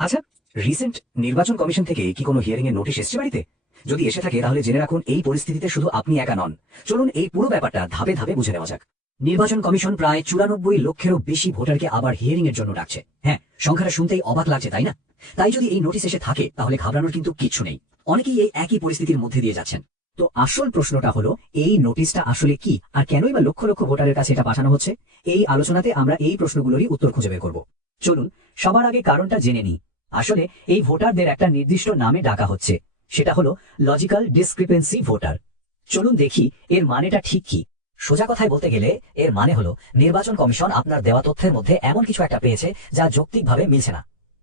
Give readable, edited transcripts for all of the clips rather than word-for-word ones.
আচ্ছা, রিসেন্ট নির্বাচন কমিশন থেকে কি কোনো হিয়ারিং এর নোটিশ এসেছে বাড়িতে? যদি এসে থাকে তাহলে জেনে রাখুন এই পরিস্থিতিতে শুধু আপনি একা নন। চলুন এই পুরো ব্যাপারটা ধাপে ধাপে বুঝে নেওয়া যাক। নির্বাচন কমিশন প্রায় 94 লক্ষেরও বেশি ভোটারকে আবার হিয়ারিং এর জন্য ডাকছে। হ্যাঁ, সংখ্যাটা শুনতেই অবাক লাগছে, তাই না? তাই যদি এই নোটিশ এসে থাকে তাহলে ঘাবড়ানোর কিন্তু কিচ্ছু নেই। অনেকেই এই একই পরিস্থিতির মধ্যে দিয়ে যাচ্ছেন। তো আসল প্রশ্নটা হলো, এই নোটিশটা আসলে কি আর কেনই বা লক্ষ লক্ষ ভোটারের কাছে এটা পাঠানো হচ্ছে? এই আলোচনাতে আমরা এই প্রশ্নগুলোরই উত্তর খুঁজে বের করব। চলুন সবার আগে কারণটা জেনে নিই। আসলে এই ভোটারদের একটা নির্দিষ্ট নামে ডাকা হচ্ছে, সেটা হলো লজিক্যাল ডিসক্রিপেন্সি ভোটার। চলুন দেখি এর মানেটা ঠিক কি। সোজা কথায় বলতে গেলে এর মানে হলো নির্বাচন কমিশন আপনার দেওয়া তথ্যের মধ্যে এমন কিছু একটা পেয়েছে যা যৌক্তিকভাবে মিলছে না।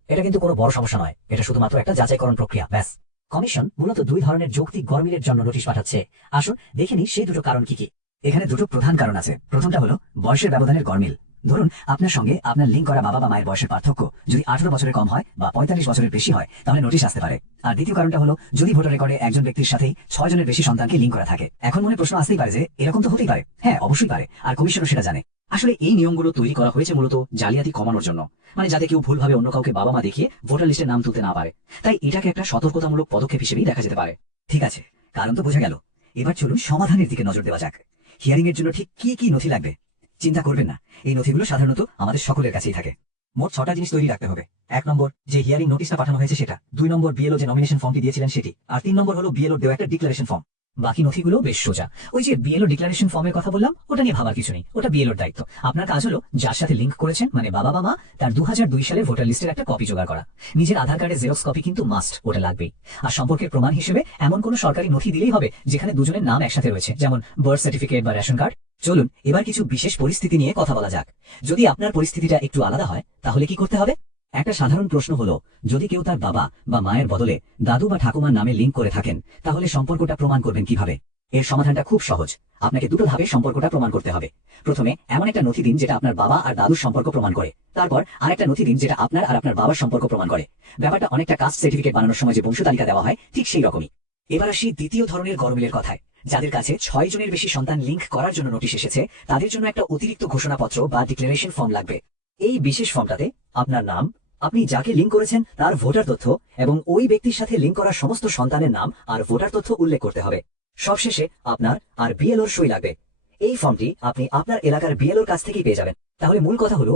এটা কিন্তু কোনো বড় সমস্যা নয়, এটা শুধুমাত্র একটা যাচাইকরণ প্রক্রিয়া, ব্যাস। কমিশন মূলত দুই ধরনের যৌক্তিক গরমিলের জন্য নোটিশ পাঠাচ্ছে। আসুন দেখে নিই সেই দুটো কারণ কি কি। এখানে দুটো প্রধান কারণ আছে। প্রথমটা হলো বয়সের ব্যবধানের গরমিল। ধরুন আপনার সঙ্গে আপনার লিঙ্ক করা বাবা বা মায়ের বয়সের পার্থক্য যদি 18 বছরের কম হয় বা 45 বছরের বেশি হয় তাহলে নোটিশ আসতে পারে। আর দ্বিতীয় কারণটা হলো যদি ভোটার রেকর্ডে একজন ব্যক্তির সাথেই 6 জনের বেশি সন্তানকে লিঙ্ক করা থাকে। এখন মনে প্রশ্ন আসতেই পারে যে এরকম তো হতেই পারে। হ্যাঁ, অবশ্যই পারে, আর কমিশনও সেটা জানে। আসলে এই নিয়মগুলো তৈরি করা হয়েছে মূলত জালিয়াতি কমানোর জন্য, মানে যাতে কেউ ভুলভাবে অন্য কাউকে বাবা মা দেখিয়ে ভোটার লিস্টে নাম তুলতে না পারে। তাই এটাকে একটা সতর্কতামূলক পদক্ষেপ হিসেবেই দেখা যেতে পারে। ঠিক আছে, কারণ তো বোঝা গেল। এবার চলুন সমাধানের দিকে নজর দেওয়া যাক। হিয়ারিং এর জন্য ঠিক কি কি নথি লাগবে? চিন্তা করবেন না, এই নথিগুলো সাধারণত আমাদের সকলের কাছেই থাকে। মোট 6টা জিনিস তৈরি রাখতে হবে। 1 নম্বর, যে হিয়ারিং নোটিশটা পাঠানো হয়েছে সেটা। 2 নম্বর, বিএলও যে নমিনেশন ফর্মটি দিয়েছিলেন সেটি। আর 3 নম্বর হলো বিএলও দেওয়া একটা ডিক্লারেশন ফর্ম। বাকি নথিগুলো বেশ সোজা। ওই যে বিএলও ডিক্লারেশন ফর্মের কথা বললাম, ওটা নিয়ে ভাবার কিছু নেই, ওটা বিএলওর দায়িত্ব। আপনার কাজ হলো যার সাথে লিঙ্ক করেছেন মানে বাবা বা মা, তার 2002 সালের ভোটার লিস্টের একটা কপি জোগাড় করা। নিজের আধার কার্ডের জেরক্স কপি কিন্তু মাস্ট, ওটা লাগবেই। আর সম্পর্কের প্রমাণ হিসেবে এমন কোনো সরকারি নথি দিলেই হবে যেখানে দুজনের নাম একসাথে রয়েছে, যেমন বার্থ সার্টিফিকেট বা রেশন কার্ড। চলুন এবার কিছু বিশেষ পরিস্থিতি নিয়ে কথা বলা যাক। যদি আপনার পরিস্থিতিটা একটু আলাদা হয় তাহলে কি করতে হবে? একটা সাধারণ প্রশ্ন হলো, যদি কেউ তার বাবা বা মায়ের বদলে দাদু বা ঠাকুমার নামে লিঙ্ক করে থাকেন তাহলে সম্পর্কটা প্রমাণ করবেন কিভাবে? এর সমাধানটা খুব সহজ। আপনাকে দুটো ধাপে সম্পর্কটা প্রমাণ করতে হবে। প্রথমে এমন একটা নথি দিন যেটা আপনার বাবা আর দাদুর সম্পর্ক প্রমাণ করে। তারপর আরেকটা নথি দিন যেটা আপনার আর আপনার বাবার সম্পর্ক প্রমাণ করে। ব্যাপারটা অনেকটা কাস্ট সার্টিফিকেট বানানোর সময় যে বংশ তালিকা দেওয়া হয় ঠিক সেই রকমই। এবার আসি দ্বিতীয় ধরনের গরমিলের কথায়। যাদের কাছে 6 জনের বেশি সন্তান লিঙ্ক করার জন্য নোটিশ এসেছে তাদের জন্য একটা অতিরিক্ত ঘোষণাপত্র বা ডিক্লারেশন ফর্ম লাগবে। এই বিশেষ ফর্মটাতে আপনার নাম, আপনি যাকে লিঙ্ক করেছেন তার ভোটার তথ্য এবং ওই ব্যক্তির সাথে লিঙ্ক করা সমস্ত সন্তানের নাম আর ভোটার তথ্য উল্লেখ করতে হবে। সবশেষে আপনার আর বিএলওর সই লাগবে। এই ফর্মটি আপনি আপনার এলাকার বিএলওর কাছ থেকেই পেয়ে যাবেন। তাহলে মূল কথা হলো